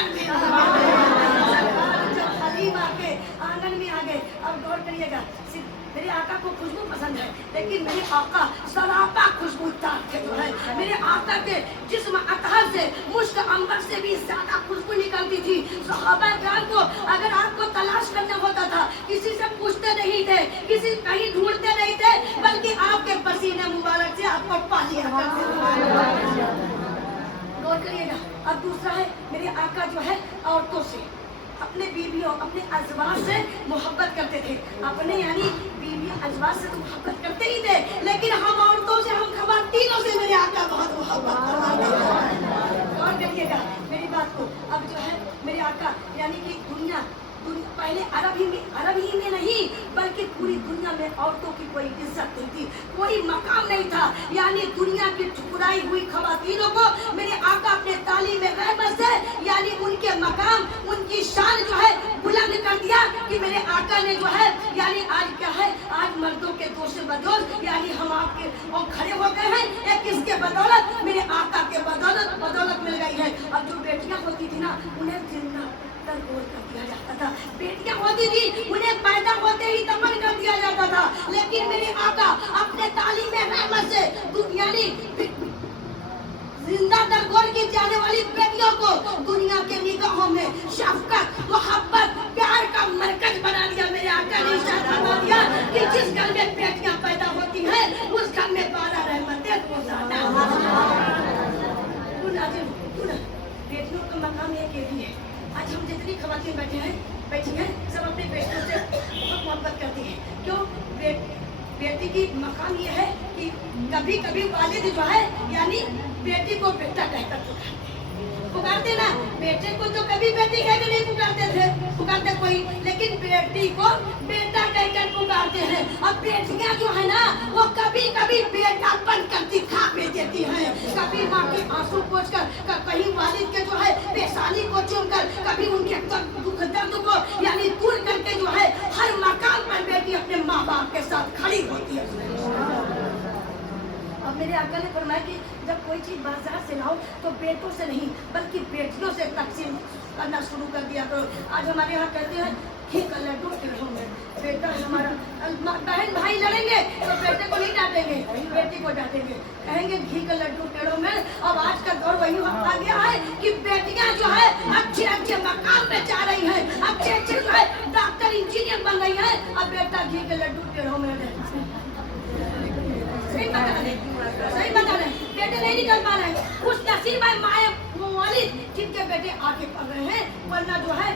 आंगन में आ गए। जब हलीम आके आंगन में आ गए, अब गौर करिएगा, मेरे आका को खुशबू पसंद है, लेकिन मेरे आका सरापा खुशबूदार थे जो है। मेरे आका के जिस्म अतहर से, मुश्क अंबर से भी ज्यादा खुशबू निकलती थी। सहाबा किराम को अगर आपको तलाश करना होता था, किसी से पूछते नहीं थे, किसी कहीं ढूंढते नहीं थे, बल्कि आपके पसीने मुबारक से आपको पा लिया करते थे। गौर करिएगा। अब दूसरा है, मेरे आका जो है औरतों से, अपने बीवियों, अपने अज़वाज से मोहब्बत करते थे। अपने यानी बीवी अज़वाज से तो मोहब्बत करते ही थे, लेकिन हम औरतों से, हम ख़वातीनों से मेरे आका बहुत मोहब्बत करते थे। गौर करिएगा मेरी बात को। अब जो है मेरे आका यानी कि दुनिया पहले अरब ही में नहीं, बल्कि पूरी दुनिया में औरतों की कोई इज्जत नहीं थी, कोई मकाम नहीं था। यानी दुनिया की ठुकराई हुई ख़वातीनों को मेरे आका अपने तालीम रहमत से यानी उनके मकाम, उनकी शान जो है बुलंद कर दिया कि मेरे आका ने जो है यानी आज क्या है, आज मर्दों के दोष से बदौल यानी हम आपके और खड़े हो गए हैं। एक किसके बदौलत? मेरे आका के बदौलत मिल गई है। अब जो बेटियां होती थी ना, उन्हें जिंदा गोल कर दिया जाता था। बेटियां होती थी, उन्हें पैदा होते ही दफन कर दिया जाता था। लेकिन मेरे आका अपने तालीम रहमत से यानी जिंदा दरगोर की जाने वाली बेटियों को दुनिया के निगाहों में शफकत, मोहब्बत, प्यार का मरकज बना दिया। मेरे आका ने इशारा कर दिया कि जिस घर में बेटियां पैदा होती हैं, उस घर में 12 रहमतें रोजाना। बेटियों का मकाम एक ये भी है। आज हम जितनी ख़वातीन बैठी हैं, सब अपने बेटियों से बहुत मोहब्बत करती हैं। क्यों? बेटी की मकाम ये है कि कभी कभी वालिद जो है यानी बेटी को बेटा कहकर पुकारते ना। बेटे को तो कभी बेटी कहकर नहीं पुकारते कोई, लेकिन बेटी को बेटा कहकर पुकारते हैं। अब बेटियां जो है ना, वो कभी कभी बेटापन कर दिखा भी देती हैं। कभी माँ के आंसू पोंछकर, कहीं वालिद के जो है पेशानी को चूमकर, कभी उनके दुख दर्द को यानी दूर करके जो है हर मकाम पर बेटी अपने माँ बाप के साथ खड़ी होती है। अब मेरे आका ने फरमाया कि जब कोई चीज़ बाजार से लाओ तो बेटों से नहीं बल्कि बेटियों से तकसीम करना शुरू कर दिया करो। आज हमारे यहाँ कहते हैं घी का लड्डू टेढ़ों में, बेटा हमारा बहन भाई लड़ेंगे तो बेटे को नहीं डांटेंगे, बेटी को डांटेंगे, कहेंगे घी का लड्डू टेढ़ों में। अब आज का दौर वही आ गया है कि बेटियां जो है अच्छे मकाम पे जा रही हैं, अच्छे जो है डॉक्टर इंजीनियर बन रही है। अब बेटा घी के लड्डू टेढ़ों में सही बता रहे, बेटे नहीं निकल पा रहे हैं। कुछ नसीब है माए वालिद जिनके बेटे आगे पढ़ रहे हैं, वरना जो है